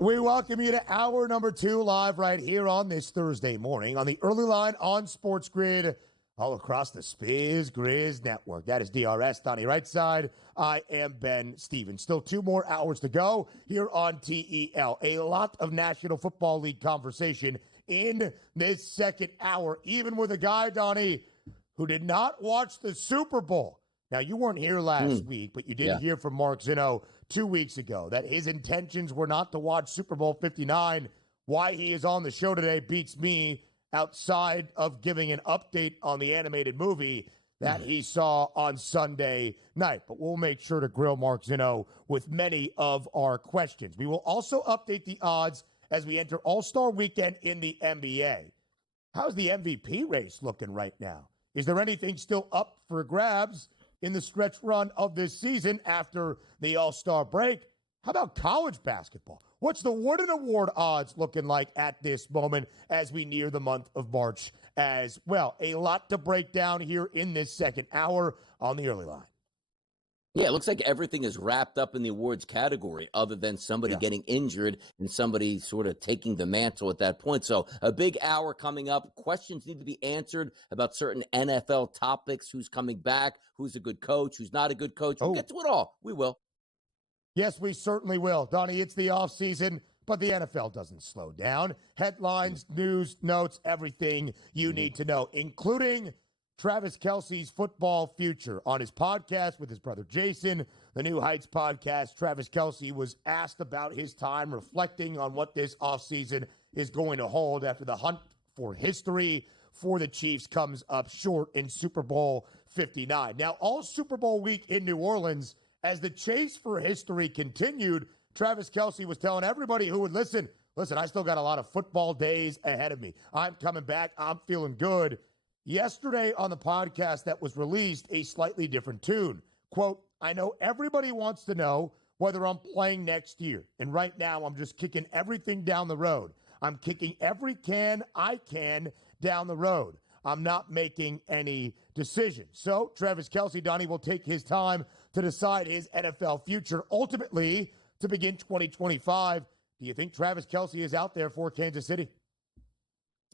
We welcome you to hour number 2 live right here on this Thursday morning on the early line on SportsGrid all across the SportsGrid network. That is DRS, Donny RightSide. I am Ben Stevens. Still 2 more hours to go here on TEL. A lot of National Football League conversation in this second hour, even with a guy, Donny, who did not watch the Super Bowl. Now, you weren't here last week, but you did hear from Mark Zinno 2 weeks ago that his intentions were not to watch Super Bowl 59. Why he is on the show today beats me outside of giving an update on the animated movie that he saw on Sunday night. But we'll make sure to grill Mark Zinno with many of our questions. We will also update the odds as we enter All-Star Weekend in the NBA. How's the MVP race looking right now? Is there anything still up for grabs in the stretch run of this season after the All-Star break? How about college basketball? What's the Wooden Award odds looking like at this moment as we near the month of March as well? A lot to break down here in this second hour on the early line. Yeah, it looks like everything is wrapped up in the awards category other than somebody getting injured and somebody sort of taking the mantle at that point. So a big hour coming up. Questions need to be answered about certain NFL topics. Who's coming back? Who's a good coach? Who's not a good coach? We'll get to it all. We will. Yes, we certainly will. Donny, it's the offseason, but the NFL doesn't slow down. Headlines, news, notes, everything you need to know, including Travis Kelce's football future. On his podcast with his brother Jason, the New Heights podcast, Travis Kelce was asked about his time reflecting on what this offseason is going to hold after the hunt for history for the Chiefs comes up short in Super Bowl 59. Now, all Super Bowl week in New Orleans, as the chase for history continued, Travis Kelce was telling everybody who would listen, I still got a lot of football days ahead of me. I'm coming back. I'm feeling good. Yesterday on the podcast that was released, a slightly different tune. Quote, I know everybody wants to know whether I'm playing next year. And right now, I'm just kicking everything down the road. I'm kicking every can I can down the road. I'm not making any decisions. So Travis Kelce, Donny, will take his time to decide his NFL future, ultimately to begin 2025. Do you think Travis Kelce is out there for Kansas City?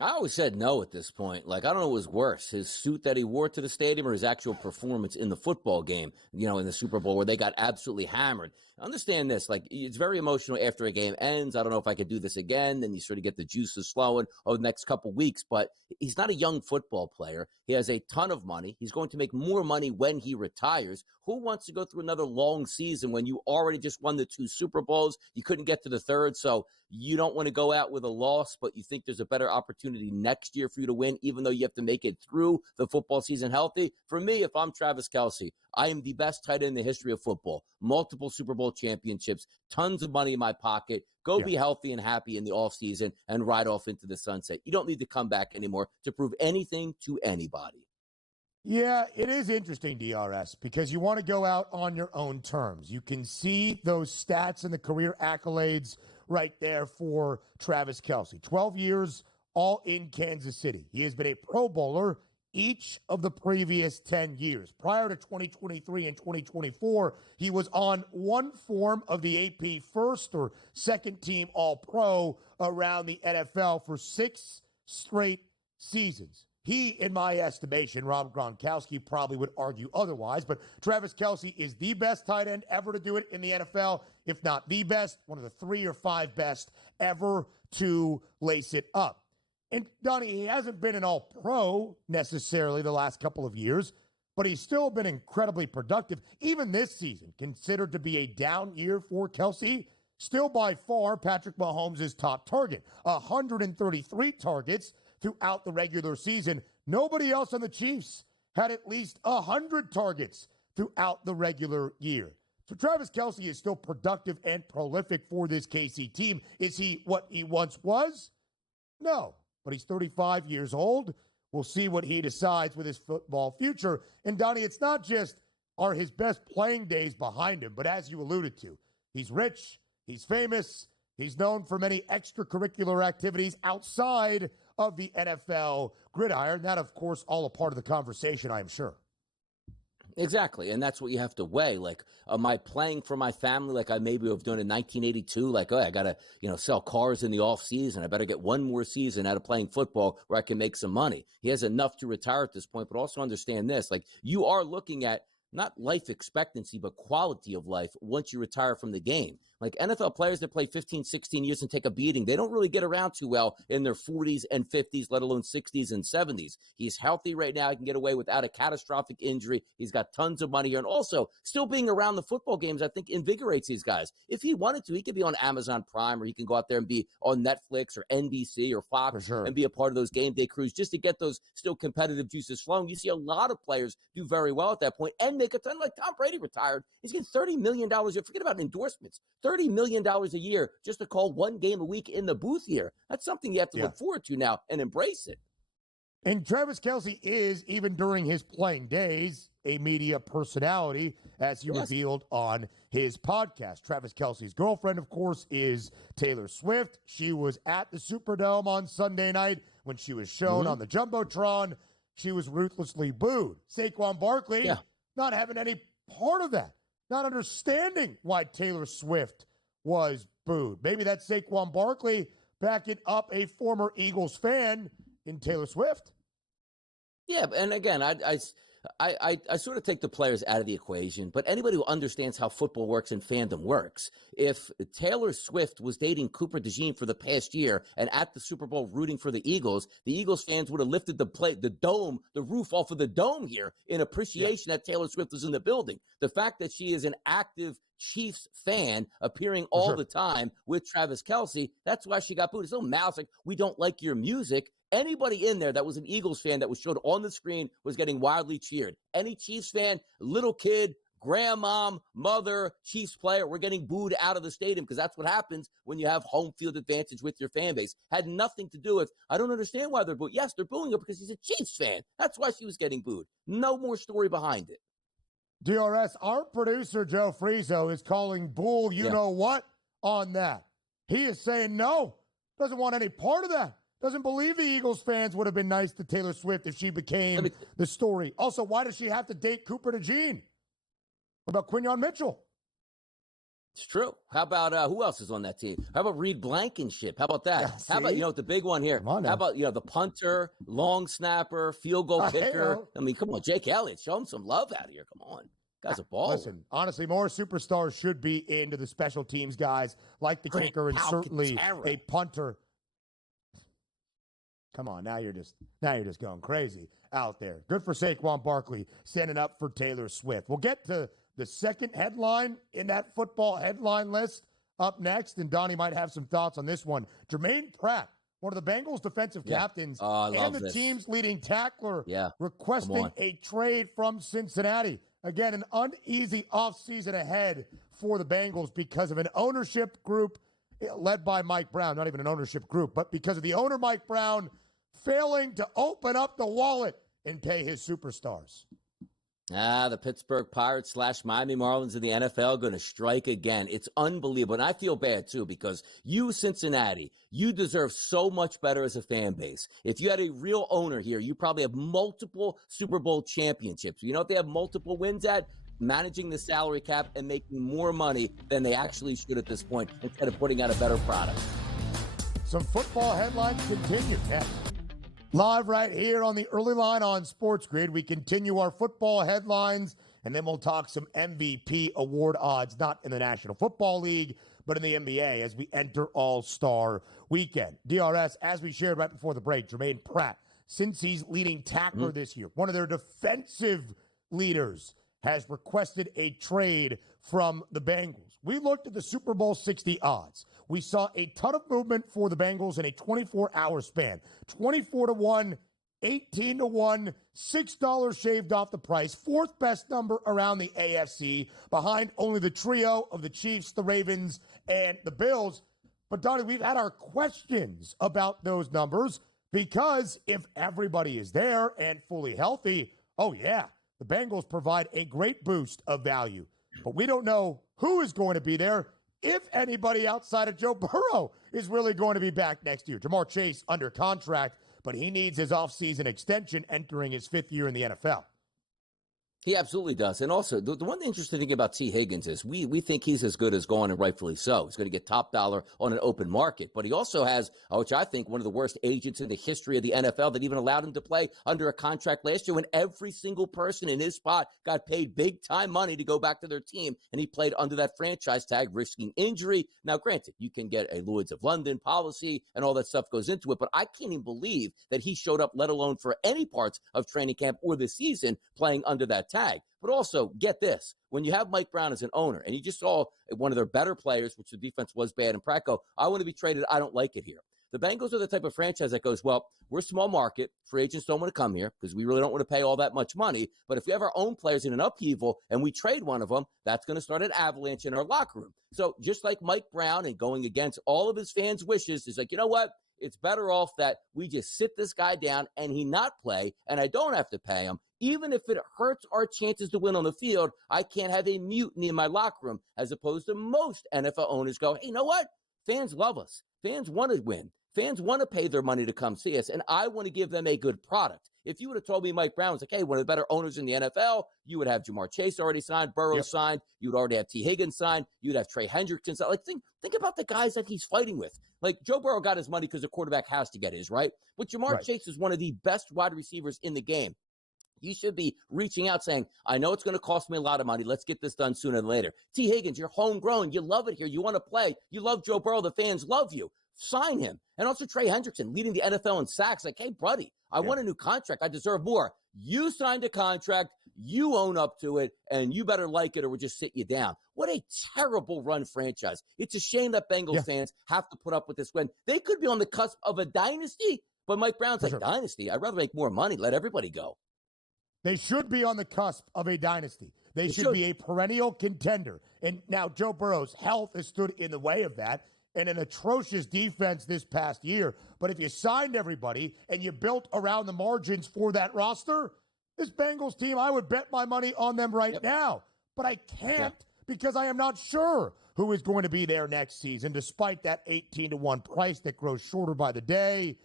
I always said no at this point. Like, I don't know what was worse, his suit that he wore to the stadium or his actual performance in the football game, you know, in the Super Bowl where they got absolutely hammered. Understand this, like, it's very emotional after a game ends. I don't know if I could do this again. Then you sort of get the juices flowing over the next couple weeks. But he's not a young football player. He has a ton of money. He's going to make more money when he retires. Who wants to go through another long season when you already just won the 2 Super Bowls? You couldn't get to the third, so you don't want to go out with a loss, but you think there's a better opportunity next year for you to win, even though you have to make it through the football season healthy. For me, if I'm Travis Kelce, I am the best tight end in the history of football. Multiple Super Bowl championships, tons of money in my pocket. Go be healthy and happy in the offseason and ride off into the sunset. You don't need to come back anymore to prove anything to anybody. Yeah, it is interesting, DRS, because you want to go out on your own terms. You can see those stats and the career accolades right there for Travis Kelce. 12 years, all in Kansas City. He has been a Pro Bowler each of the previous 10 years. Prior to 2023 and 2024, he was on one form of the AP first or second team All-Pro around the NFL for 6 straight seasons. He, in my estimation, Rob Gronkowski probably would argue otherwise, but Travis Kelce is the best tight end ever to do it in the NFL, if not the best, one of the 3 or 5 best ever to lace it up. And Donny, he hasn't been an all-pro necessarily the last couple of years, but he's still been incredibly productive. Even this season, considered to be a down year for Kelce, still by far Patrick Mahomes' top target. 133 targets throughout the regular season. Nobody else on the Chiefs had at least 100 targets throughout the regular year. So Travis Kelce is still productive and prolific for this KC team. Is he what he once was? No, but he's 35 years old. We'll see what he decides with his football future. And Donny, it's not just are his best playing days behind him, but as you alluded to, he's rich, he's famous, he's known for many extracurricular activities outside of the NFL gridiron. That, of course, all a part of the conversation, I am sure. Exactly. And that's what you have to weigh. Like, am I playing for my family like I maybe have done in 1982? Like, oh, I got to, sell cars in the off season. I better get one more season out of playing football where I can make some money. He has enough to retire at this point, but also understand this. Like, you are looking at not life expectancy, but quality of life once you retire from the game. Like NFL players that play 15, 16 years and take a beating, they don't really get around too well in their 40s and 50s, let alone 60s and 70s. He's healthy right now. He can get away without a catastrophic injury. He's got tons of money here. And also, still being around the football games, I think, invigorates these guys. If he wanted to, he could be on Amazon Prime, or he can go out there and be on Netflix or NBC or Fox and be a part of those game day crews just to get those still competitive juices flowing. You see a lot of players do very well at that point and make a ton. Like Tom Brady retired. He's getting $30 million a year. Forget about endorsements. $30 million a year just to call one game a week in the booth here. That's something you have to look forward to now and embrace it. And Travis Kelce is, even during his playing days, a media personality, as he revealed on his podcast. Travis Kelce's girlfriend, of course, is Taylor Swift. She was at the Superdome on Sunday night when she was shown on the Jumbotron. She was ruthlessly booed. Saquon Barkley not having any part of that, not understanding why Taylor Swift was booed. Maybe that's Saquon Barkley backing up a former Eagles fan in Taylor Swift. Yeah, and again, I sort of take the players out of the equation, but anybody who understands how football works and fandom works, if Taylor Swift was dating Cooper DeJean for the past year and at the Super Bowl rooting for the Eagles fans would have lifted the roof off of the dome here in appreciation that Taylor Swift was in the building. The fact that she is an active Chiefs fan appearing all the time with Travis Kelce, that's why she got booed. It's no malice like, we don't like your music. Anybody in there that was an Eagles fan that was showed on the screen was getting wildly cheered. Any Chiefs fan, little kid, grandmom, mother, Chiefs player, we're getting booed out of the stadium because that's what happens when you have home field advantage with your fan base. Had nothing to do with, I don't understand why they're booed. Yes, they're booing her because he's a Chiefs fan. That's why she was getting booed. No more story behind it. DRS, our producer, Joe Frizo, is calling bull you-know-what on that. He is saying no, doesn't want any part of that. Doesn't believe the Eagles fans would have been nice to Taylor Swift if she became the story. Also, why does she have to date Cooper DeJean? What about Quinyon Mitchell? It's true. How about who else is on that team? How about Reed Blankenship? How about that? How about, the big one here? How about, the punter, long snapper, field goal kicker? I mean, come on, Jake Elliott, show him some love out here. Come on. Guy's a baller. Listen, honestly, more superstars should be into the special teams guys like the kicker and certainly a punter. Come on, now you're just going crazy out there. Good for Saquon Barkley standing up for Taylor Swift. We'll get to the second headline in that football headline list up next, and Donny might have some thoughts on this one. Jermaine Pratt, one of the Bengals' defensive captains and the team's leading tackler, requesting a trade from Cincinnati. Again, an uneasy offseason ahead for the Bengals because of an ownership group led by Mike Brown. Not even an ownership group, but because of the owner, Mike Brown, failing to open up the wallet and pay his superstars. The Pittsburgh Pirates / Miami Marlins of the NFL going to strike again. It's unbelievable. And I feel bad, too, because you, Cincinnati, you deserve so much better as a fan base. If you had a real owner here, you probably have multiple Super Bowl championships. You know what they have multiple wins at? Managing the salary cap and making more money than they actually should at this point instead of putting out a better product. Some football headlines continue next. Live right here on the early line on SportsGrid, we continue our football headlines, and then we'll talk some MVP award odds, not in the National Football League, but in the NBA as we enter All-Star Weekend. DRS, as we shared right before the break, Jermaine Pratt, since he's leading tackler this year, one of their defensive leaders, has requested a trade from the Bengals. We looked at the Super Bowl 60 odds. We saw a ton of movement for the Bengals in a 24-hour span. 24-1, 18-1, $6 shaved off the price. Fourth best number around the AFC, behind only the trio of the Chiefs, the Ravens, and the Bills. But, Donny, we've had our questions about those numbers because if everybody is there and fully healthy, the Bengals provide a great boost of value. But we don't know who is going to be there, if anybody outside of Joe Burrow is really going to be back next year. Jamar Chase under contract, but he needs his offseason extension entering his fifth year in the NFL. He absolutely does. And also, the one interesting thing about T. Higgins is we think he's as good as gone, and rightfully so. He's going to get top dollar on an open market. But he also has, which I think, one of the worst agents in the history of the NFL that even allowed him to play under a contract last year when every single person in his spot got paid big-time money to go back to their team, and he played under that franchise tag, risking injury. Now, granted, you can get a Lloyd's of London policy, and all that stuff goes into it, but I can't even believe that he showed up, let alone for any parts of training camp or the season, playing under that tag. But also, get this, when you have Mike Brown as an owner, and you just saw one of their better players, which the defense was bad, and Pratt go, I want to be traded, I don't like it here. The Bengals are the type of franchise that goes, well, we're a small market, free agents don't want to come here because we really don't want to pay all that much money, but if we have our own players in an upheaval and we trade one of them, that's going to start an avalanche in our locker room. So just like Mike Brown and going against all of his fans' wishes, is like, you know what? It's better off that we just sit this guy down and he not play, and I don't have to pay him. Even if it hurts our chances to win on the field, I can't have a mutiny in my locker room, as opposed to most NFL owners go, hey, you know what? Fans love us. Fans want to win. Fans want to pay their money to come see us, and I want to give them a good product. If you would have told me Mike Brown was like, hey, one of the better owners in the NFL, you would have Jamar Chase already signed, Burrow signed, you would already have T. Higgins signed, you'd have Trey Hendrickson signed. Like, think about the guys that he's fighting with. Like, Joe Burrow got his money because the quarterback has to get his, right? But Jamar Chase is one of the best wide receivers in the game. You should be reaching out saying, I know it's going to cost me a lot of money. Let's get this done sooner than later. T. Higgins, you're homegrown. You love it here. You want to play. You love Joe Burrow. The fans love you. Sign him. And also Trey Hendrickson leading the NFL in sacks. Like, hey, buddy, I want a new contract. I deserve more. You signed a contract. You own up to it, and you better like it or we'll just sit you down. What a terrible run franchise. It's a shame that Bengals fans have to put up with this win. They could be on the cusp of a dynasty, but Mike Brown's like, dynasty? I'd rather make more money. Let everybody go. They should be on the cusp of a dynasty. They should be a perennial contender. And now Joe Burrow's health has stood in the way of that, and an atrocious defense this past year. But if you signed everybody and you built around the margins for that roster, this Bengals team, I would bet my money on them right now. But I can't because I am not sure who is going to be there next season, despite that 18-1 price that grows shorter by the day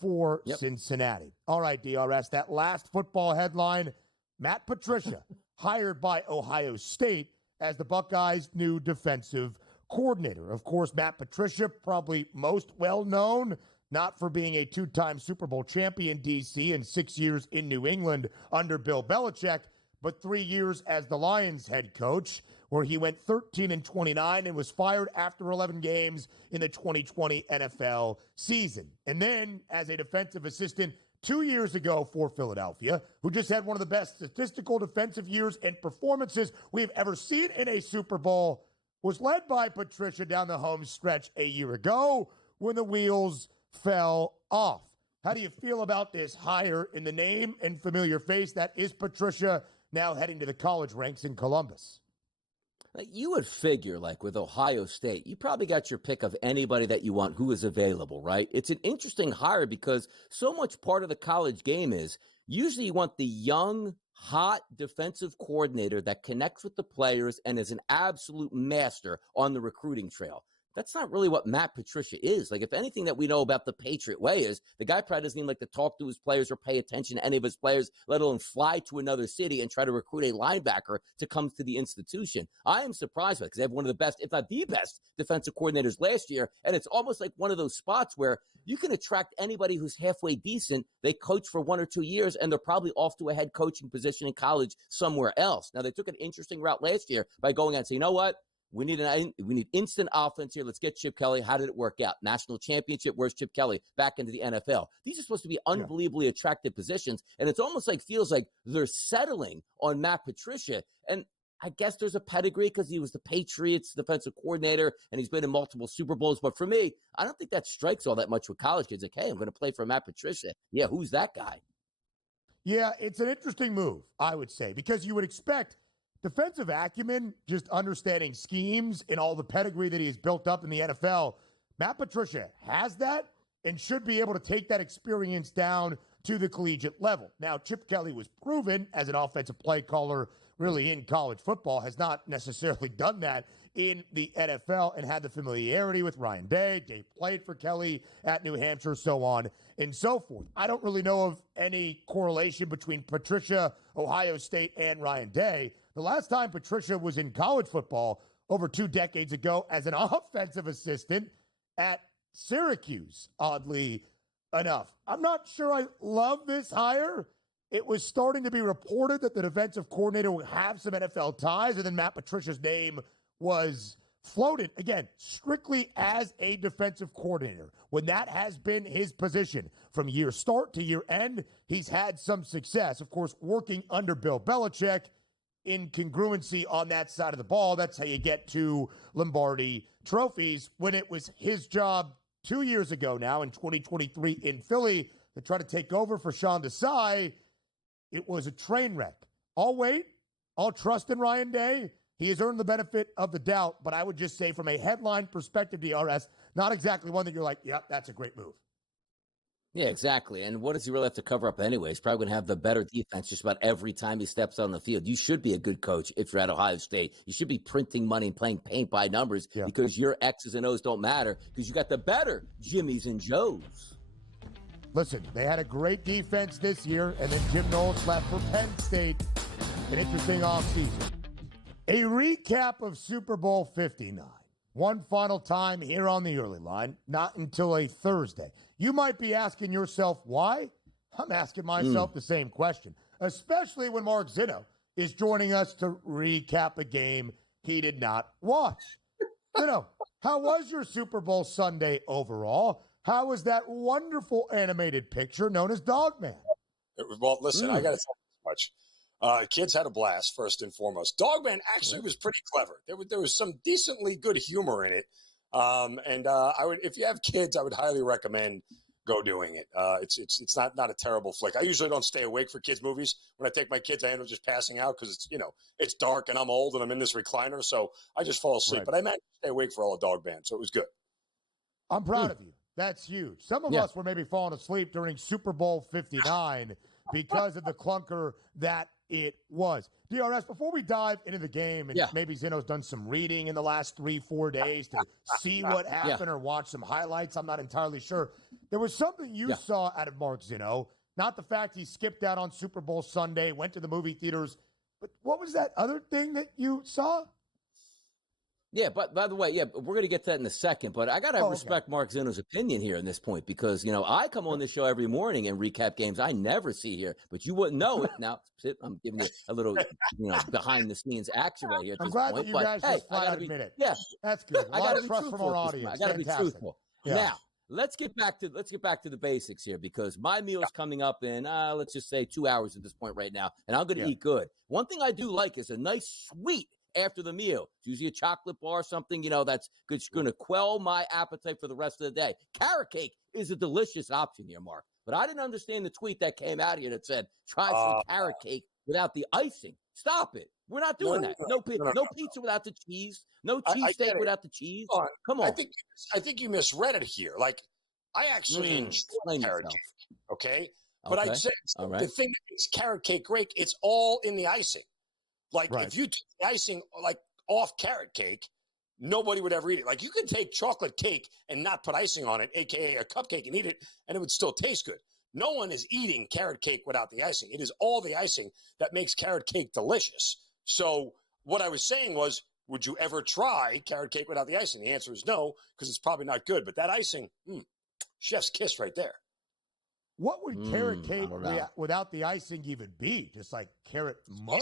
for Cincinnati. All right, DRS, that last football headline, Matt Patricia, hired by Ohio State as the Buckeyes' new defensive coordinator. Of course, Matt Patricia, probably most well-known, not for being a two-time Super Bowl champion DC and 6 years in New England under Bill Belichick, but 3 years as the Lions head coach, where he went 13-29 and was fired after 11 games in the 2020 NFL season. And then as a defensive assistant 2 years ago for Philadelphia, who just had one of the best statistical defensive years and performances we've ever seen in a Super Bowl, was led by Patricia down the home stretch a year ago when the wheels fell off. How do you feel about this hire in the name and familiar face that is Patricia, now heading to the college ranks in Columbus? You would figure, like with Ohio State, you probably got your pick of anybody that you want who is available, right? It's an interesting hire because so much part of the college game is usually you want the young, hot defensive coordinator that connects with the players and is an absolute master on the recruiting trail. That's not really what Matt Patricia is. Like, if anything that we know about the Patriot way is the guy probably doesn't even like to talk to his players or pay attention to any of his players, let alone fly to another city and try to recruit a linebacker to come to the institution. I am surprised by it because they have one of the best, if not the best, defensive coordinators last year. And it's almost like one of those spots where you can attract anybody who's halfway decent. They coach for 1 or 2 years, and they're probably off to a head coaching position in college somewhere else. Now, they took an interesting route last year by going out and saying, you know what? We need instant offense here. Let's get Chip Kelly. How did it work out? National championship. Where's Chip Kelly? Back into the NFL. These are supposed to be unbelievably attractive positions, and it's almost like feels like they're settling on Matt Patricia. And I guess there's a pedigree because he was the Patriots defensive coordinator, and he's been in multiple Super Bowls. But for me, I don't think that strikes all that much with college kids. Like, hey, I'm going to play for Matt Patricia. Yeah, who's that guy? Yeah, it's an interesting move, I would say, because you would expect defensive acumen, just understanding schemes and all the pedigree that he's built up in the NFL. Matt Patricia has that and should be able to take that experience down to the collegiate level. Now, Chip Kelly was proven as an offensive play caller really in college football, has not necessarily done that in the NFL and had the familiarity with Ryan Day. Day played for Kelly at New Hampshire, so on and so forth. I don't really know of any correlation between Patricia, Ohio State, and Ryan Day. The last time Patricia was in college football over 2 decades ago as an offensive assistant at Syracuse, oddly enough. I'm not sure I love this hire. It was starting to be reported that the defensive coordinator would have some NFL ties, and then Matt Patricia's name was floated, again, strictly as a defensive coordinator. When that has been his position from year start to year end, he's had some success. Of course, working under Bill Belichick, incongruency on that side of the ball. That's how you get to Lombardi trophies. When it was his job 2 years ago now in 2023 in Philly to try to take over for Sean Desai, it was a train wreck. I'll wait. I'll trust in Ryan Day. He has earned the benefit of the doubt, but I would just say from a headline perspective, DRS, not exactly one that you're like, yep, that's a great move. Yeah, exactly. And what does he really have to cover up anyway? He's probably going to have the better defense just about every time he steps on the field. You should be a good coach if you're at Ohio State. You should be printing money and playing paint by numbers because your X's and O's don't matter because you got the better Jimmys and Joes. Listen, they had a great defense this year, and then Jim Knowles left for Penn State. An interesting offseason. A recap of Super Bowl 59. One final time here on the early line, not until a Thursday. You might be asking yourself why? I'm asking myself the same question, especially when Mark Zinno is joining us to recap a game he did not watch. Zinno, how was your Super Bowl Sunday overall? How was that wonderful animated picture known as Dogman? Well, listen, I got to tell you much. Kids had a blast, first and foremost. Dogman actually was pretty clever. There was some decently good humor in it. I would, if you have kids, I would highly recommend go doing it. It's not a terrible flick. I usually don't stay awake for kids' movies. When I take my kids, I end up just passing out because it's dark and I'm old and I'm in this recliner, so I just fall asleep. Right. But I managed to stay awake for all of Dogman, so it was good. I'm proud of you. That's huge. Some of us were maybe falling asleep during Super Bowl 59 because of the clunker that it was. DRS, before we dive into the game, and maybe Zinno's done some reading in the last 3-4 days to see what happened or watch some highlights, I'm not entirely sure. There was something you saw out of Mark Zinno, not the fact he skipped out on Super Bowl Sunday, went to the movie theaters, but what was that other thing that you saw? Yeah, but by the way, we're going to get to that in a second, but I got to respect Mark Zinno's opinion here in this point because, I come on this show every morning and recap games I never see here, but you wouldn't know it. Now, I'm giving you a little, behind-the-scenes action right here at I'm this glad point. that you guys just flat out admit it. Yeah. That's good. A lot of trust from our audience. I got to be truthful. Yeah. Now, let's get back to the basics here because my meal is coming up in, let's just say 2 hours at this point right now, and I'm going to eat good. One thing I do like is a nice sweet after the meal. It's usually a chocolate bar or something, that's good. It's going to quell my appetite for the rest of the day. Carrot cake is a delicious option here, Mark. But I didn't understand the tweet that came out here that said, try some carrot cake without the icing. Stop it. We're not doing that. No pizza without the cheese. No cheesesteak without the cheese. Come on. I think you misread it here. Like, I actually enjoy carrot cake, okay? But I said the thing that makes carrot cake great, it's all in the icing. Like, if you take the icing, off carrot cake, nobody would ever eat it. Like, you can take chocolate cake and not put icing on it, a.k.a. a cupcake, and eat it, and it would still taste good. No one is eating carrot cake without the icing. It is all the icing that makes carrot cake delicious. So what I was saying was, would you ever try carrot cake without the icing? The answer is no, because it's probably not good. But that icing, chef's kiss right there. What would carrot cake without the icing even be? Just like carrot mush?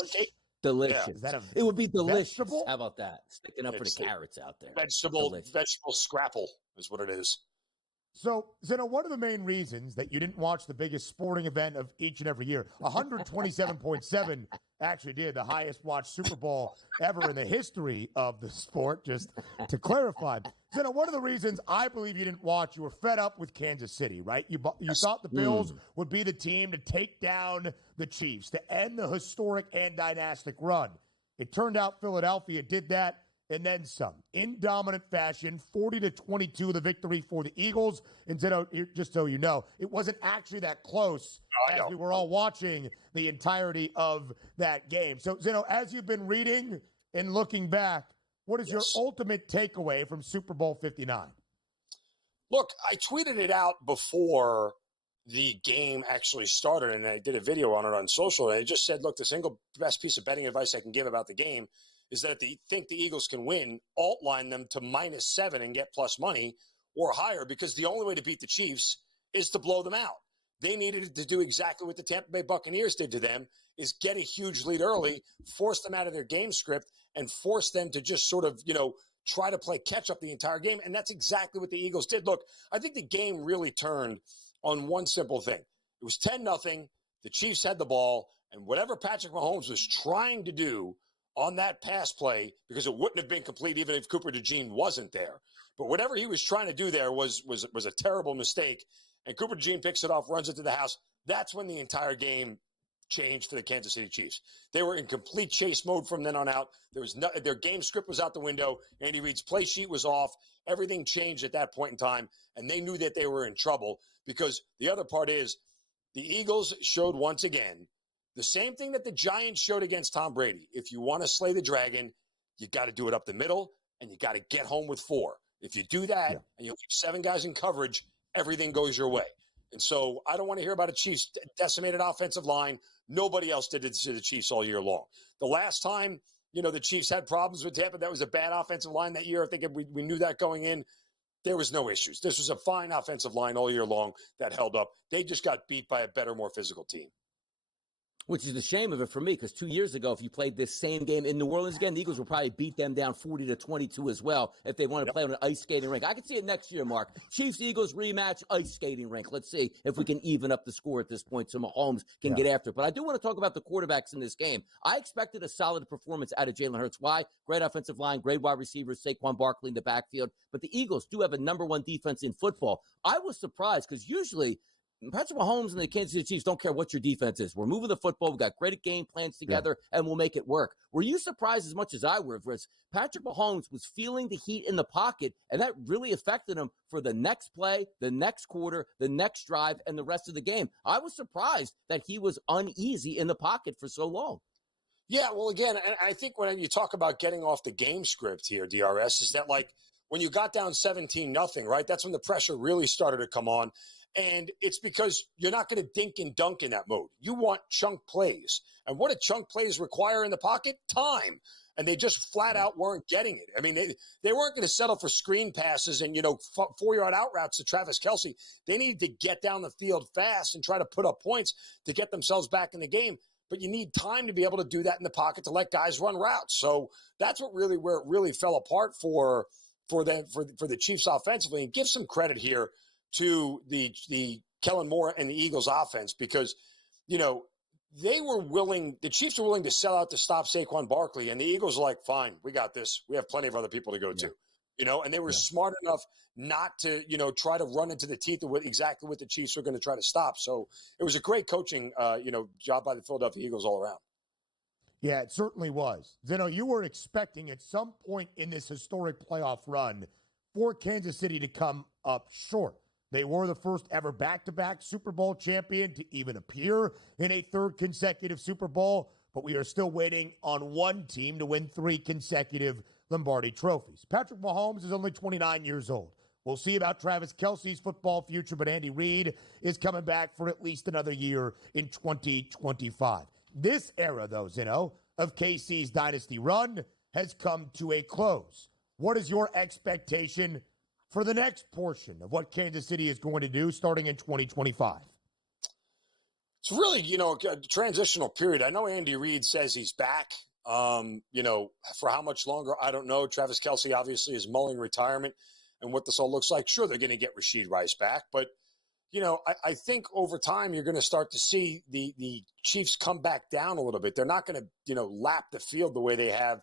Delicious. Yeah. It would be delicious. Vegetable? How about that? Sticking up for the carrots out there. Vegetable scrapple is what it is. So, Zinno, one of the main reasons that you didn't watch the biggest sporting event of each and every year, 127.7 actually did the highest watched Super Bowl ever in the history of the sport, just to clarify. Zinno, one of the reasons I believe you didn't watch, you were fed up with Kansas City, right? You thought the Bills would be the team to take down the Chiefs, to end the historic and dynastic run. It turned out Philadelphia did that. And then some. In dominant fashion, 40-22 the victory for the Eagles. And just so you know, it wasn't actually that close as we were all watching the entirety of that game. So, Zinno, as you've been reading and looking back, What is your ultimate takeaway from Super Bowl 59? Look, I tweeted it out before the game actually started, and I did a video on it on social, and I just said, look, the single best piece of betting advice I can give about the game is that if they think the Eagles can win, alt line them to -7 and get plus money or higher, because the only way to beat the Chiefs is to blow them out. They needed to do exactly what the Tampa Bay Buccaneers did to them, is get a huge lead early, force them out of their game script, and force them to just sort of, try to play catch up the entire game. And that's exactly what the Eagles did. Look, I think the game really turned on one simple thing. It was 10-0. The Chiefs had the ball, and whatever Patrick Mahomes was trying to do on that pass play, because it wouldn't have been complete even if Cooper DeJean wasn't there. But whatever he was trying to do there was a terrible mistake. And Cooper DeJean picks it off, runs it to the house. That's when the entire game changed for the Kansas City Chiefs. They were in complete chase mode from then on out. Their game script was out the window. Andy Reid's play sheet was off. Everything changed at that point in time, and they knew that they were in trouble, because the other part is the Eagles showed once again the same thing that the Giants showed against Tom Brady. If you want to slay the dragon, you got to do it up the middle, and you got to get home with 4. If you do that and you keep 7 guys in coverage, everything goes your way. And so I don't want to hear about a Chiefs decimated offensive line. Nobody else did it to the Chiefs all year long. The last time, the Chiefs had problems with Tampa, that was a bad offensive line that year. I think we knew that going in. There was no issues. This was a fine offensive line all year long that held up. They just got beat by a better, more physical team. Which is the shame of it for me, because 2 years ago, if you played this same game in New Orleans again, the Eagles would probably beat them down 40-22 as well if they want to play on an ice skating rink. I can see it next year, Mark. Chiefs-Eagles rematch, ice skating rink. Let's see if we can even up the score at this point so Mahomes can get after it. But I do want to talk about the quarterbacks in this game. I expected a solid performance out of Jalen Hurts. Why? Great offensive line, great wide receivers, Saquon Barkley in the backfield. But the Eagles do have a number 1 defense in football. I was surprised, because usually Patrick Mahomes and the Kansas City Chiefs don't care what your defense is. We're moving the football. We've got great game plans together, and we'll make it work. Were you surprised as much as I was? Patrick Mahomes was feeling the heat in the pocket, and that really affected him for the next play, the next quarter, the next drive, and the rest of the game. I was surprised that he was uneasy in the pocket for so long. Yeah, well, again, I think when you talk about getting off the game script here, DRS, is that when you got down 17-0, right, that's when the pressure really started to come on. And it's because you're not going to dink and dunk in that mode. You want chunk plays. And what do chunk plays require in the pocket? Time. And they just flat out weren't getting it. I mean, they weren't going to settle for screen passes and, 4-yard out routes to Travis Kelce. They needed to get down the field fast and try to put up points to get themselves back in the game. But you need time to be able to do that in the pocket to let guys run routes. So that's where it really fell apart for the Chiefs offensively. And give some credit here to the Kellen Moore and the Eagles offense, because, the Chiefs were willing to sell out to stop Saquon Barkley, and the Eagles are like, fine, we got this. We have plenty of other people to go to, and they were smart enough not to, try to run into the teeth of exactly what the Chiefs were going to try to stop. So it was a great coaching, job by the Philadelphia Eagles all around. Yeah, it certainly was. Zinno, you were expecting at some point in this historic playoff run for Kansas City to come up short. They were the first ever back-to-back Super Bowl champion to even appear in a 3rd consecutive Super Bowl, but we are still waiting on one team to win 3 consecutive Lombardi trophies. Patrick Mahomes is only 29 years old. We'll see about Travis Kelce's football future, but Andy Reid is coming back for at least another year in 2025. This era, though, Zinno, of KC's dynasty run has come to a close. What is your expectation for the next portion of what Kansas City is going to do starting in 2025? It's really, a transitional period. I know Andy Reid says he's back. For how much longer, I don't know. Travis Kelce obviously is mulling retirement and what this all looks like. Sure, they're going to get Rashid Rice back, but I think over time you're going to start to see the Chiefs come back down a little bit. They're not going to, lap the field the way they have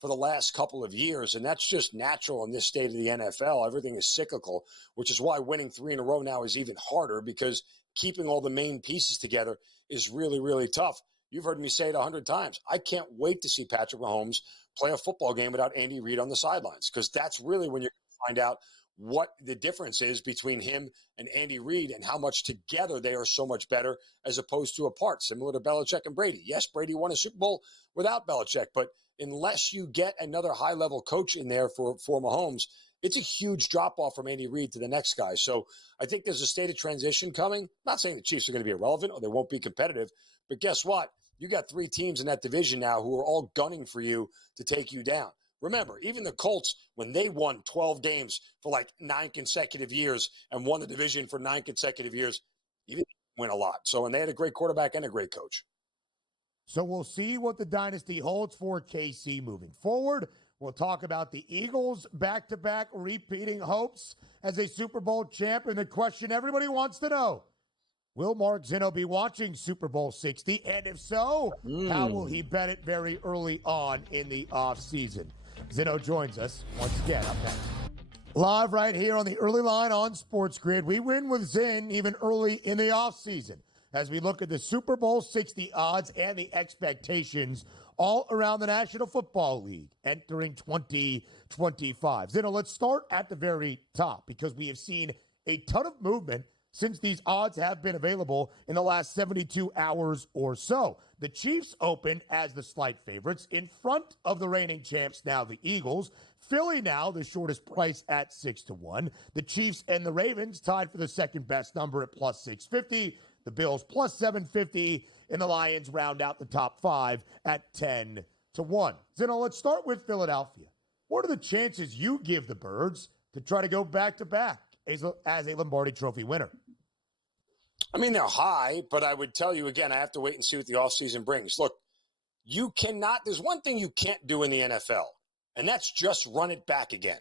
for the last couple of years, and that's just natural in this state of the NFL. Everything is cyclical, which is why winning 3 in a row now is even harder, because keeping all the main pieces together is really, really tough. You've heard me say it 100 times. I can't wait to see Patrick Mahomes play a football game without Andy Reid on the sidelines, because that's really when you're going to find out what the difference is between him and Andy Reid and how much together they are so much better as opposed to apart, similar to Belichick and Brady. Yes, Brady won a Super Bowl without Belichick, but unless you get another high-level coach in there for Mahomes, it's a huge drop-off from Andy Reid to the next guy. So I think there's a state of transition coming. I'm not saying the Chiefs are going to be irrelevant or they won't be competitive, but guess what? You got 3 teams in that division now who are all gunning for you to take you down. Remember, even the Colts, when they won 12 games for like 9 consecutive years and won the division for 9 consecutive years, you didn't win a lot. So, and they had a great quarterback and a great coach. So we'll see what the dynasty holds for KC moving forward. We'll talk about the Eagles' back-to-back repeating hopes as a Super Bowl champ. And the question everybody wants to know, will Mark Zinno be watching Super Bowl 60? And if so, how will he bet it very early on in the offseason? Zinno joins us once again up next. Live right here on the early line on SportsGrid. We win with Zin even early in the offseason as we look at the Super Bowl 60 odds and the expectations all around the National Football League entering 2025. Zinno, let's start at the very top because we have seen a ton of movement since these odds have been available in the last 72 hours or so. The Chiefs opened as the slight favorites in front of the reigning champs, now the Eagles. Philly now the shortest price at 6-1. The Chiefs and the Ravens tied for the second best number at plus 650. The Bills plus 750, and the Lions round out the top 5 at 10-1. Zinno, let's start with Philadelphia. What are the chances you give the Birds to try to go back-to-back as a Lombardi Trophy winner? I mean, they're high, but I would tell you again, I have to wait and see what the offseason brings. Look, you cannot, there's one thing you can't do in the NFL, and that's just run it back again.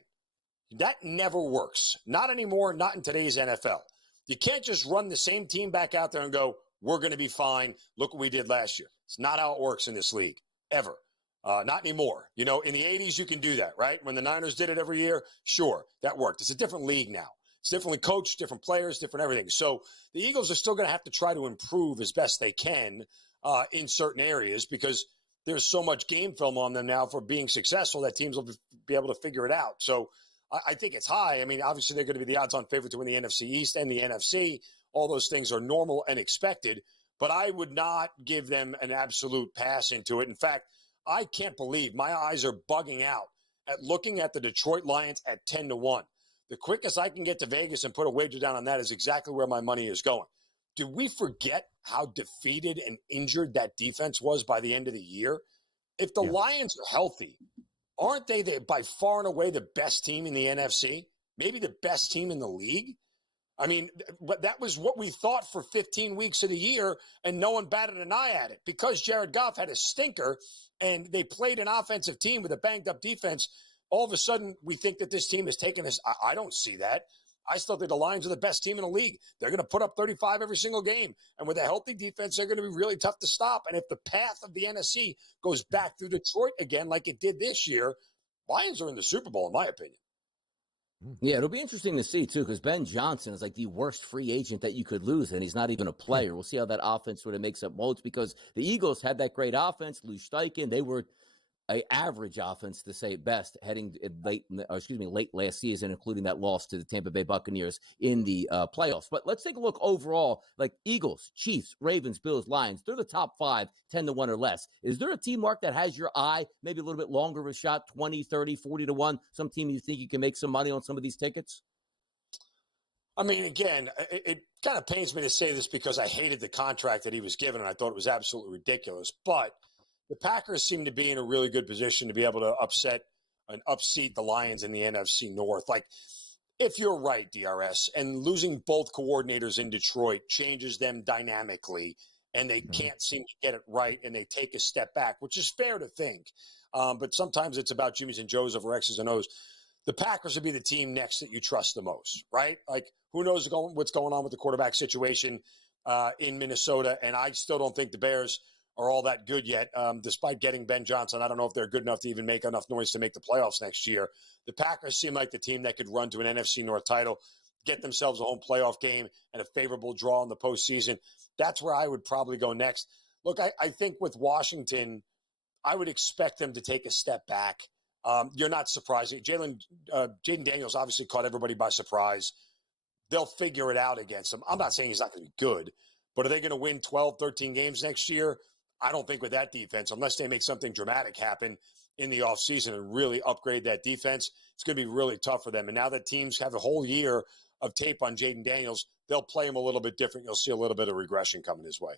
That never works. Not anymore, not in today's NFL. You can't just run the same team back out there and go, we're going to be fine. Look what we did last year. It's not how it works in this league, ever. Not anymore. You know, in the 80s, you can do that, right? When the Niners did it every year, sure, that worked. It's a different league now. It's differently coached, different players, different everything. So the Eagles are still going to have to try to improve as best they can in certain areas because there's so much game film on them now for being successful that teams will be able to figure it out. So I think it's high. I mean, obviously, they're going to be the odds-on favorite to win the NFC East and the NFC. All those things are normal and expected, but I would not give them an absolute pass into it. In fact, I can't believe my eyes are bugging out at looking at the Detroit Lions at 10-1. The quickest I can get to Vegas and put a wager down on that is exactly where my money is going. Did we forget how defeated and injured that defense was by the end of the year? If the Lions are healthy, aren't they by far and away the best team in the NFC? Maybe the best team in the league? I mean, but that was what we thought for 15 weeks of the year, and no one batted an eye at it. Because Jared Goff had a stinker, and they played an offensive team with a banged-up defense, all of a sudden we think that this team is taking us. I don't see that. I still think the Lions are the best team in the league. They're going to put up 35 every single game. And with a healthy defense, they're going to be really tough to stop. And if the path of the NFC goes back through Detroit again like it did this year, Lions are in the Super Bowl, in my opinion. Yeah, it'll be interesting to see, too, because Ben Johnson is like the worst free agent that you could lose, and he's not even a player. We'll see how that offense sort of makes up molds because the Eagles had that great offense, Lou Steichen. They were an average offense, to say it best, heading late last season, including that loss to the Tampa Bay Buccaneers in the playoffs. But let's take a look overall, like Eagles, Chiefs, Ravens, Bills, Lions. They're the top 5, 10-1 or less. Is there a team, Mark, that has your eye, maybe a little bit longer of a shot, 20, 30, 40-1? Some team you think you can make some money on some of these tickets? I mean, again, it kind of pains me to say this because I hated the contract that he was given, and I thought it was absolutely ridiculous. But the Packers seem to be in a really good position to be able to upseat the Lions in the NFC North. Like, if you're right, DRS, and losing both coordinators in Detroit changes them dynamically, and they can't seem to get it right, and they take a step back, which is fair to think. But sometimes it's about Jimmys and Joes over X's and O's. The Packers would be the team next that you trust the most, right? Like, who knows what's going on with the quarterback situation in Minnesota, and I still don't think the Bears are all that good yet, despite getting Ben Johnson. I don't know if they're good enough to even make enough noise to make the playoffs next year. The Packers seem like the team that could run to an NFC North title, get themselves a home playoff game and a favorable draw in the postseason. That's where I would probably go next. Look, I think with Washington, I would expect them to take a step back. You're not surprising. Jaden Daniels obviously caught everybody by surprise. They'll figure it out against him. I'm not saying he's not going to be good, but are they going to win 12, 13 games next year? I don't think with that defense, unless they make something dramatic happen. in the offseason and really upgrade that defense, it's going to be really tough for them. And now that teams have a whole year of tape on Jaden Daniels, they'll play him a little bit different. You'll see a little bit of regression coming his way.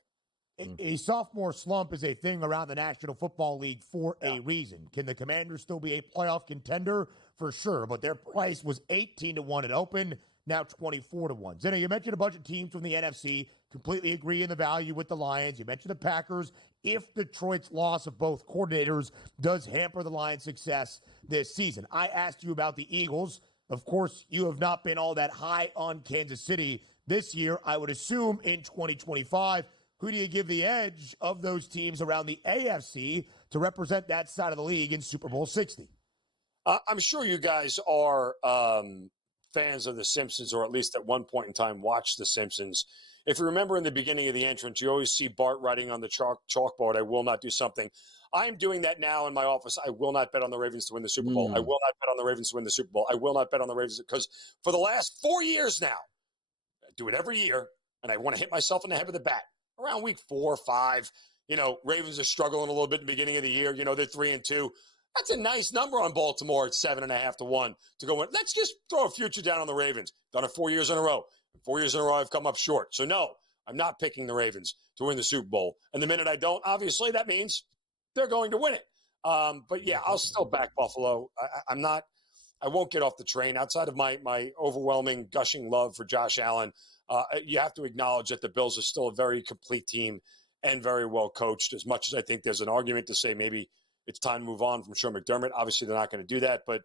A sophomore slump is a thing around the National Football League for a reason. Can the Commanders still be a playoff contender? For sure, but their price was 18-1 at open, now 24-1. Zinno, you mentioned a bunch of teams from the NFC. Completely agree in the value with the Lions. You mentioned the Packers. If Detroit's loss of both coordinators does hamper the Lions' success this season. I asked you about the Eagles. Of course, you have not been all that high on Kansas City this year. I would assume in 2025, who do you give the edge of those teams around the AFC to represent that side of the league in Super Bowl 60? I'm sure you guys are fans of The Simpsons, or at least at one point in time watched The Simpsons. If you remember in the beginning of the entrance, you always see Bart writing on the chalkboard, "I will not do something." I'm doing that now in my office. I will not bet on the Ravens to win the Super Bowl. I will not bet on the Ravens to win the Super Bowl. I will not bet on the Ravens, because for the last 4 years now, I do it every year, and I want to hit myself in the head with a bat. Around week 4 or 5, Ravens are struggling a little bit in the beginning of the year. They're 3-2. That's a nice number on Baltimore at 7.5-1 to go in. Let's just throw a future down on the Ravens. Done it 4 years in a row. 4 years in a row, I've come up short. So no, I'm not picking the Ravens to win the Super Bowl. And the minute I don't, obviously that means they're going to win it. But yeah, I'll still back Buffalo. I won't get off the train. Outside of my overwhelming, gushing love for Josh Allen, you have to acknowledge that the Bills are still a very complete team and very well coached. As much as I think there's an argument to say maybe it's time to move on from Sean McDermott. Obviously, they're not going to do that. But,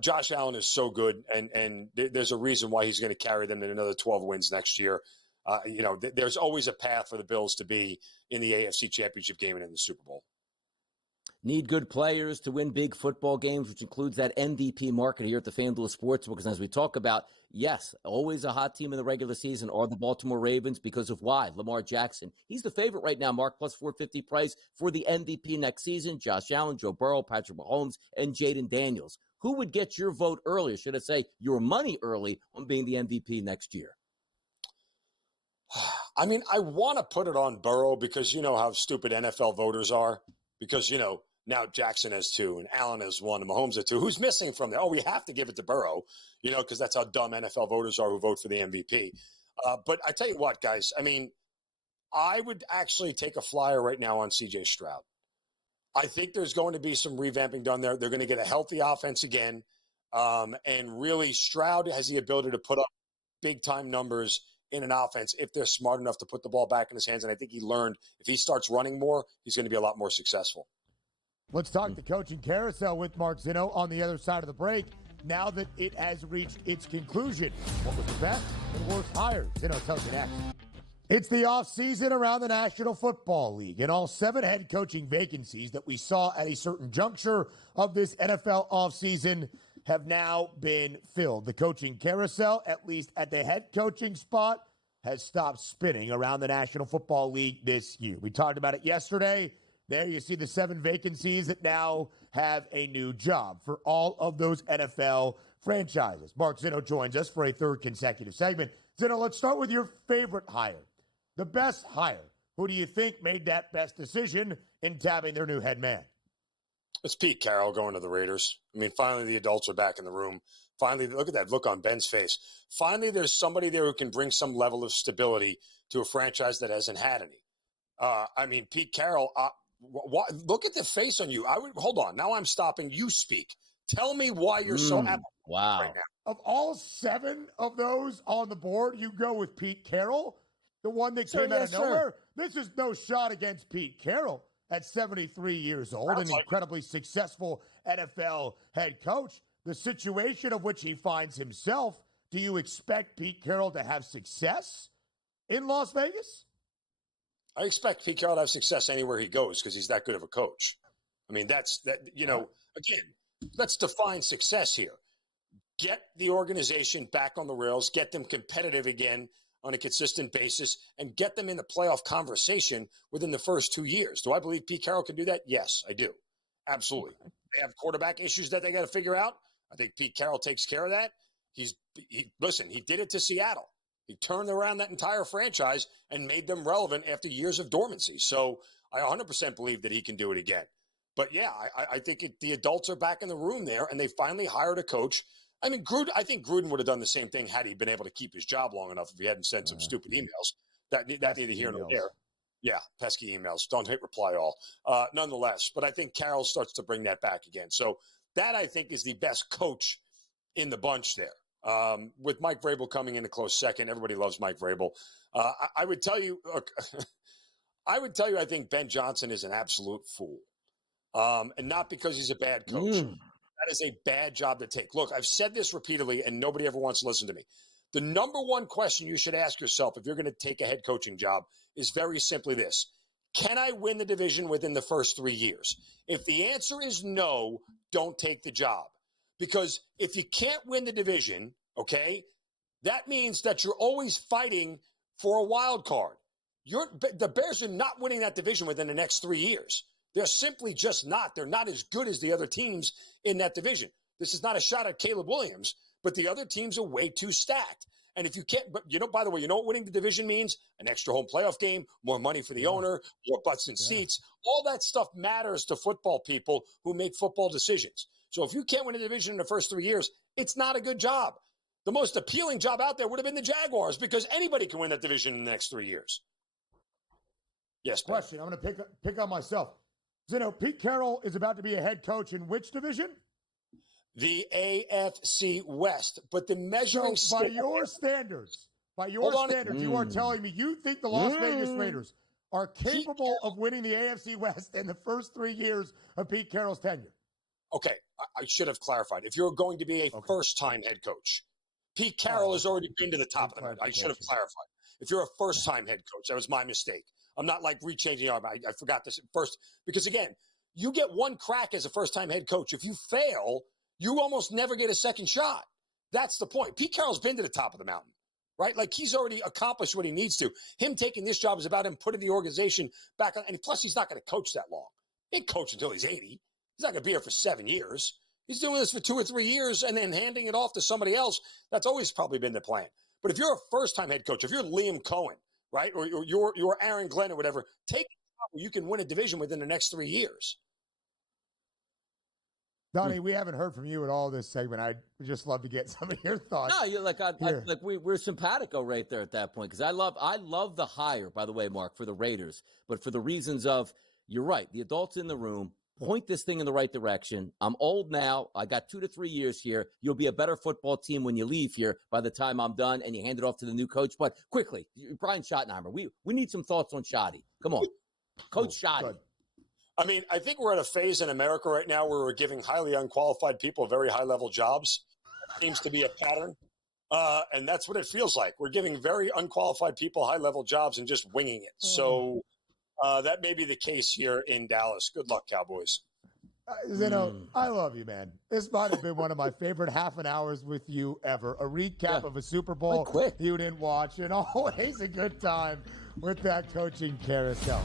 Josh Allen is so good, and there's a reason why he's going to carry them in another 12 wins next year. There's always a path for the Bills to be in the AFC Championship game and in the Super Bowl. Need good players to win big football games, which includes that MVP market here at the FanDuel Sportsbook. Because as we talk about, yes, always a hot team in the regular season are the Baltimore Ravens because of why? Lamar Jackson. He's the favorite right now, Mark, plus 450 price for the MVP next season. Josh Allen, Joe Burrow, Patrick Mahomes, and Jaden Daniels. Who would get your vote early, or should I say your money early on being the MVP next year? I mean, I want to put it on Burrow because you know how stupid NFL voters are. Because, now Jackson has 2 and Allen has 1 and Mahomes has 2. Who's missing from there? Oh, we have to give it to Burrow, because that's how dumb NFL voters are who vote for the MVP. But I tell you what, guys, I mean, I would actually take a flyer right now on C.J. Stroud. I think there's going to be some revamping done there. They're going to get a healthy offense again. And really, Stroud has the ability to put up big-time numbers in an offense if they're smart enough to put the ball back in his hands. And I think he learned if he starts running more, he's going to be a lot more successful. Let's talk the coaching carousel with Mark Zinno on the other side of the break. Now that it has reached its conclusion, what was the best and worst hires? Zinno tells you next. It's the offseason around the National Football League, and all 7 head coaching vacancies that we saw at a certain juncture of this NFL offseason have now been filled. The coaching carousel, at least at the head coaching spot, has stopped spinning around the National Football League this year. We talked about it yesterday. There you see the 7 vacancies that now have a new job for all of those NFL franchises. Mark Zinno joins us for a 3rd consecutive segment. Zinno, let's start with your favorite hire, the best hire. Who do you think made that best decision in tabbing their new head man? It's Pete Carroll going to the Raiders. I mean, finally the adults are back in the room. Finally, look at that look on Ben's face. Finally, there's somebody there who can bring some level of stability to a franchise that hasn't had any. Pete Carroll, look at the face on you. Hold on. Now I'm stopping. You speak. Tell me why you're so apathetic right now. Of all 7 of those on the board, you go with Pete Carroll, the one that came out of nowhere. This is no shot against Pete Carroll at 73 years old, an incredibly successful NFL head coach. The situation of which he finds himself, do you expect Pete Carroll to have success in Las Vegas? I expect Pete Carroll to have success anywhere he goes because he's that good of a coach. I mean, again, let's define success here. Get the organization back on the rails, get them competitive again on a consistent basis, and get them in the playoff conversation within the first 2 years. Do I believe Pete Carroll can do that? Yes, I do. Absolutely. They have quarterback issues that they got to figure out. I think Pete Carroll takes care of that. He did it to Seattle. He turned around that entire franchise and made them relevant after years of dormancy. So I 100% believe that he can do it again. But yeah, I think the adults are back in the room there, and they finally hired a coach. I mean, I think Gruden would have done the same thing had he been able to keep his job long enough if he hadn't sent some stupid emails. That neither here nor there. Yeah, pesky emails. Don't hit reply all. Nonetheless, but I think Carroll starts to bring that back again. So that, I think, is the best coach in the bunch there. With Mike Vrabel coming in a close second, everybody loves Mike Vrabel. I would tell you, I think Ben Johnson is an absolute fool. And not because he's a bad coach. That is a bad job to take. Look, I've said this repeatedly, and nobody ever wants to listen to me. The number one question you should ask yourself if you're going to take a head coaching job is very simply this. Can I win the division within the first 3 years? If the answer is no, don't take the job. Because if you can't win the division, okay, that means that you're always fighting for a wild card. The Bears are not winning that division within the next 3 years. They're simply just not. They're not as good as the other teams in that division. This is not a shot at Caleb Williams, but the other teams are way too stacked. And if you can't, but by the way, you know what winning the division means? An extra home playoff game, more money for the owner, more butts and seats. All that stuff matters to football people who make football decisions. So if you can't win a division in the first 3 years, it's not a good job. The most appealing job out there would have been the Jaguars because anybody can win that division in the next 3 years. Yes, Ben. Question. I'm going to pick on myself. Zinno, Pete Carroll is about to be a head coach in which division? The AFC West. But the measuring by your standards, you are telling me you think the Las Vegas Raiders are capable of winning the AFC West in the first 3 years of Pete Carroll's tenure? Okay, I should have clarified. If you're going to be a first-time head coach, Pete Carroll has already been to the top of the mountain. I should have clarified. If you're a first-time head coach, that was my mistake. I'm not like rechanging. I forgot this at first. Because, again, you get one crack as a first-time head coach. If you fail, you almost never get a second shot. That's the point. Pete Carroll's been to the top of the mountain, right? Like, he's already accomplished what he needs to. Him taking this job is about him putting the organization back on. And plus, he's not going to coach that long. He ain't coach until he's 80. He's not going to be here for 7 years. He's doing this for 2 or 3 years and then handing it off to somebody else. That's always probably been the plan. But if you're a first-time head coach, if you're Liam Cohen, right, or you're Aaron Glenn or whatever, take a job where you can win a division within the next 3 years. Donny, we haven't heard from you at all this segment. I'd just love to get some of your thoughts. No, you're like we're simpatico right there at that point because I love the hire, by the way, Mark, for the Raiders, but for the reasons of you're right, the adults in the room. Point this thing in the right direction. I'm old now. I got 2 to 3 years here. You'll be a better football team when you leave here by the time I'm done and you hand it off to the new coach. But quickly, Brian Schottenheimer, we need some thoughts on Schotty. Come on. Coach Schotty. Good. I mean, I think we're at a phase in America right now where we're giving highly unqualified people very high-level jobs. Seems to be a pattern. And that's what it feels like. We're giving very unqualified people high-level jobs and just winging it. So that may be the case here in Dallas. Good luck, Cowboys. Zinno, I love you, man. This might have been one of my favorite half an hours with you ever. A recap of a Super Bowl you didn't watch, and always a good time with that coaching carousel.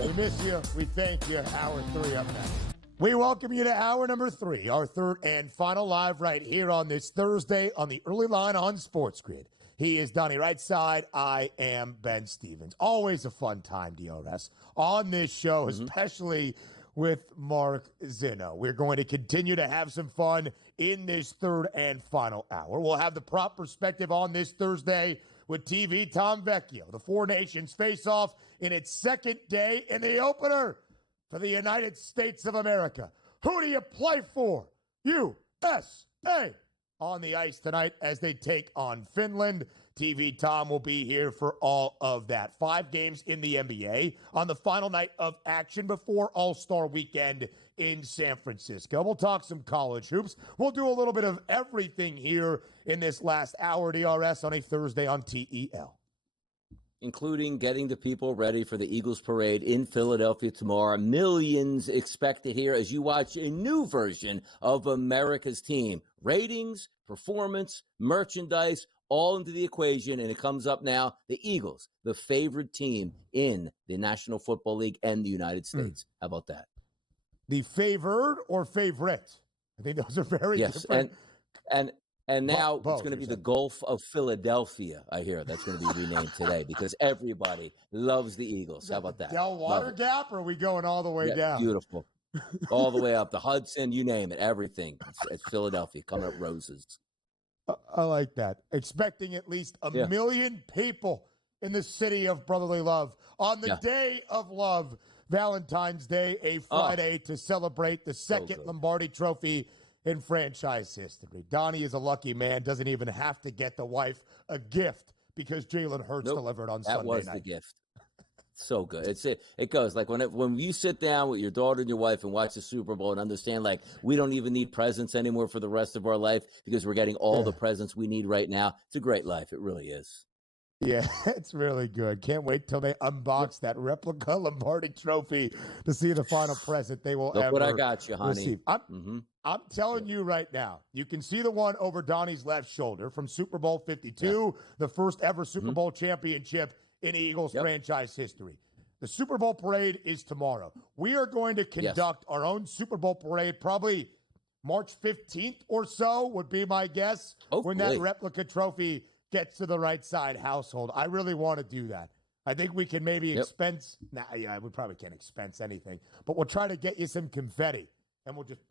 We miss you. We thank you. Hour 3 up next. We welcome you to hour number 3, our third and final live right here on this Thursday on the early line on SportsGrid. He is Donny RightSide. I am Ben Stevens. Always a fun time, DRS, on this show, especially with Mark Zinno. We're going to continue to have some fun in this third and final hour. We'll have the prop perspective on this Thursday with TV Tom Vecchio. The Four Nations face-off in its second day in the opener for the United States of America. Who do you play for? USA on the ice tonight as they take on Finland. TV Tom will be here for all of that. 5 games in the NBA on the final night of action before All-Star Weekend in San Francisco. We'll talk some college hoops. We'll do a little bit of everything here in this last hour, DRS, on a Thursday on TEL. Including getting the people ready for the Eagles parade in Philadelphia tomorrow. Millions expected here as you watch a new version of America's team. Ratings, performance, merchandise, all into the equation, and it comes up now, the Eagles, the favorite team in the National Football League and the United States. How about that? The favored or favorite? I think those are very different. And now it's going to be the Gulf of Philadelphia, I hear. That's going to be renamed today because everybody loves the Eagles. How about that? Del Water Gap, or are we going all the way down? Beautiful. all the way up the Hudson, you name it, everything. It's Philadelphia coming up roses. I like that. Expecting at least a million people in the city of brotherly love on the day of love, Valentine's Day, a Friday, to celebrate the second Lombardi Trophy in franchise history. Donny is a lucky man, doesn't even have to get the wife a gift because Jalen Hurts delivered on Sunday night. That was the gift. So good. It goes like when you sit down with your daughter and your wife and watch the Super Bowl and understand, like, we don't even need presents anymore for the rest of our life because we're getting all the presents we need right now. It's a great life. It really is. Yeah, it's really good. Can't wait till they unbox that replica Lombardi Trophy to see the final present they will ever what I got you, honey. receive. I'm telling you right now, you can see the one over Donnie's left shoulder from Super Bowl 52, the first ever Super Bowl championship in Eagles franchise history. The Super Bowl parade is tomorrow. We are going to conduct our own Super Bowl parade probably March 15th or so would be my guess when that replica trophy gets to the RightSide household. I really want to do that. I think we can maybe expense. We probably can't expense anything, but we'll try to get you some confetti and we'll just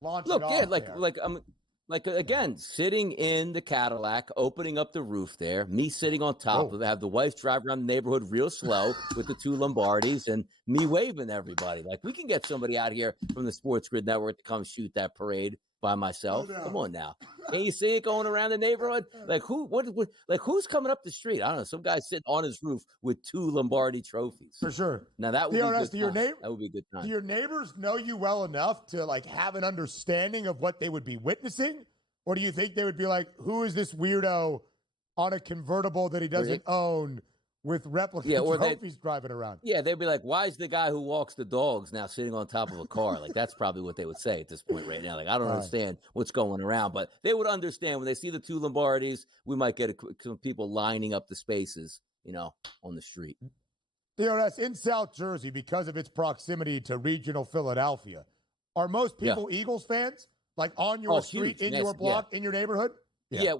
launch it off. Like, again, sitting in the Cadillac, opening up the roof there, me sitting on top of it, have the wife drive around the neighborhood real slow with the two Lombardis and me waving to everybody. Like, we can get somebody out here from the SportsGrid Network to come shoot that parade by myself. Come on now. Can you see it going around the neighborhood? Like, who's coming up the street? I don't know. Some guy sitting on his roof with two Lombardi trophies. For sure. Now, that would be a good time. That would be a good time. Do your neighbors know you well enough to, like, have an understanding of what they would be witnessing? Or do you think they would be like, who is this weirdo on a convertible that he doesn't own with replica trophies driving around? Yeah, they'd be like, why is the guy who walks the dogs now sitting on top of a car? Like, that's probably what they would say at this point right now. Like, I don't understand what's going around. But they would understand when they see the two Lombardis, we might get some people lining up the spaces, on the street. DRS, in South Jersey, because of its proximity to regional Philadelphia, are most people Eagles fans? Like on your street, in your block, in your neighborhood? Yeah.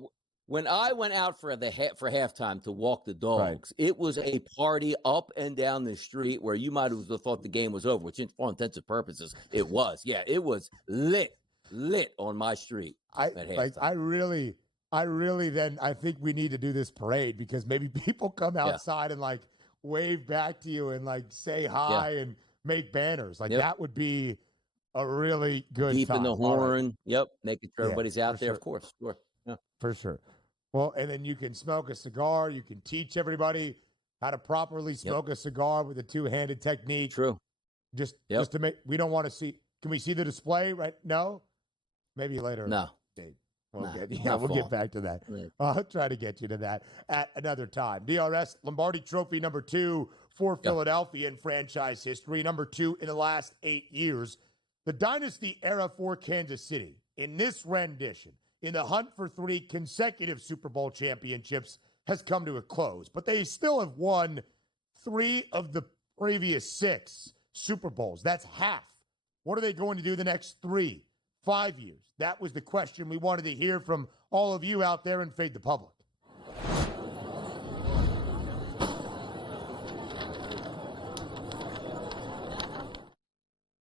When I went out for halftime to walk the dogs, it was a party up and down the street where you might have thought the game was over, which, for all intents and purposes, it was. Yeah, it was lit on my street. I think we need to do this parade because maybe people come outside and like wave back to you and like say hi and make banners. Like that would be a really good Beeping time. the horn. Right. Making sure everybody's out there, of course. Sure. Yeah. For sure. Well, and then you can smoke a cigar. You can teach everybody how to properly smoke a cigar with a two-handed technique. True. Just to make, we don't want to see, can we see the display right? No? Maybe later. No. We'll get back to that. Right. I'll try to get you to that at another time. DRS, Lombardi Trophy number 2 for Philadelphia in franchise history, number 2 in the last 8 years. The dynasty era for Kansas City, in this rendition, in the hunt for 3 consecutive Super Bowl championships, has come to a close. But they still have won 3 of the previous 6 Super Bowls. That's half. What are they going to do the next 3, 5 years? That was the question we wanted to hear from all of you out there in Fade the Public.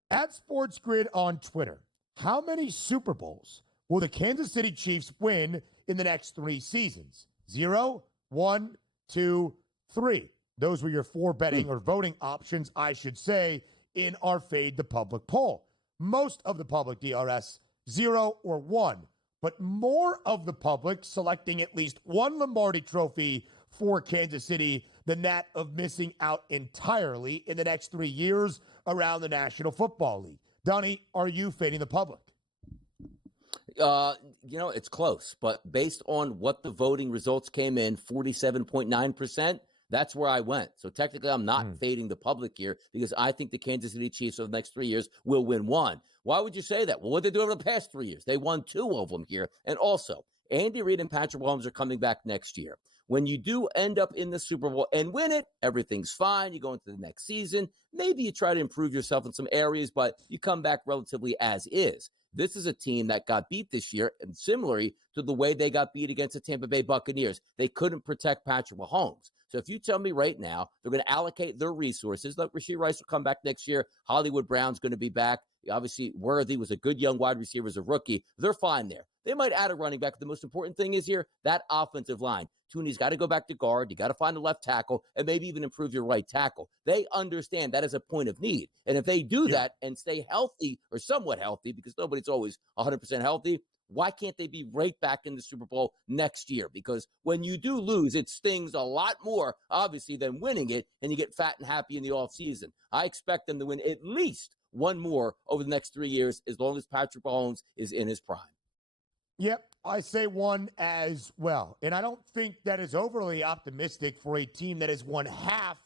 At SportsGrid on Twitter, how many Super Bowls will the Kansas City Chiefs win in the next 3 seasons? 0, 1, 2, 3. Those were your 4 betting or voting options, I should say, in our Fade the Public poll. Most of the public, DRS, 0 or 1, but more of the public selecting at least 1 Lombardi Trophy for Kansas City than that of missing out entirely in the next 3 years around the National Football League. Donny, are you fading the public? It's close, but based on what the voting results came in, 47.9%, that's where I went. So technically, I'm not fading the public here because I think the Kansas City Chiefs over the next 3 years will win 1. Why would you say that? Well, what did they do over the past 3 years? They won 2 of them here. And also, Andy Reid and Patrick Mahomes are coming back next year. When you do end up in the Super Bowl and win it, everything's fine. You go into the next season. Maybe you try to improve yourself in some areas, but you come back relatively as is. This is a team that got beat this year, and similarly to the way they got beat against the Tampa Bay Buccaneers. They couldn't protect Patrick Mahomes. So if you tell me right now they're going to allocate their resources, like Rashee Rice will come back next year, Hollywood Brown's going to be back. Obviously, Worthy was a good young wide receiver as a rookie. They're fine there. They might add a running back. The most important thing is here, that offensive line. Tooney's got to go back to guard. You got to find a left tackle and maybe even improve your right tackle. They understand that is a point of need. And if they do that and stay healthy or somewhat healthy, because nobody's always 100% healthy, why can't they be right back in the Super Bowl next year? Because when you do lose, it stings a lot more, obviously, than winning it, and you get fat and happy in the offseason. I expect them to win at least one more over the next 3 years, as long as Patrick Mahomes is in his prime. Yep, I say one as well. And I don't think that is overly optimistic for a team that has won half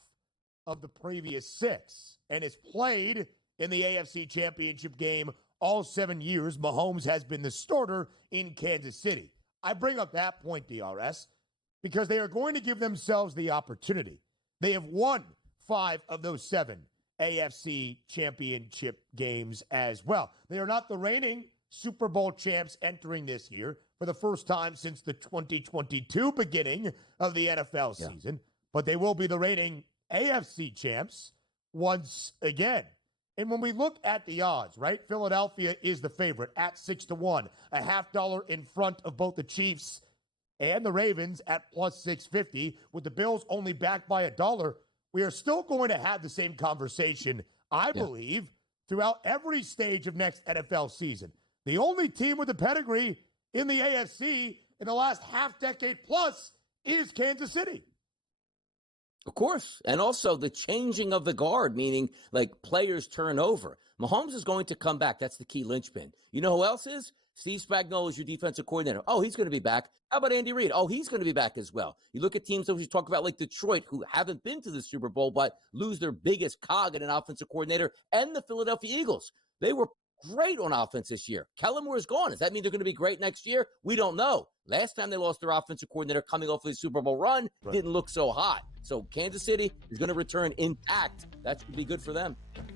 of the previous 6 and has played in the AFC Championship game all 7 years. Mahomes has been the starter in Kansas City. I bring up that point, DRS, because they are going to give themselves the opportunity. They have won 5 of those 7 AFC Championship games as well. They are not the reigning Super Bowl champs entering this year for the first time since the 2022 beginning of the NFL season, but they will be the reigning AFC champs once again. And when we look at the odds, right, Philadelphia is the favorite at 6-1, a $0.50 in front of both the Chiefs and the Ravens at plus 650, with the Bills only backed by $1. We are still going to have the same conversation, I believe, throughout every stage of next NFL season. The only team with a pedigree in the AFC in the last half decade plus is Kansas City. Of course. And also the changing of the guard, meaning like players turn over. Mahomes is going to come back. That's the key linchpin. You know who else is? Steve Spagnuolo is your defensive coordinator. Oh, he's going to be back. How about Andy Reid? Oh, he's going to be back as well. You look at teams that we talk about like Detroit, who haven't been to the Super Bowl, but lose their biggest cog in an offensive coordinator, and the Philadelphia Eagles. They were great on offense this year. Kellen Moore is gone. Does that mean they're going to be great next year? We don't know. Last time they lost their offensive coordinator coming off of the Super Bowl run, didn't look so hot. So Kansas City is going to return intact. That should be good for them.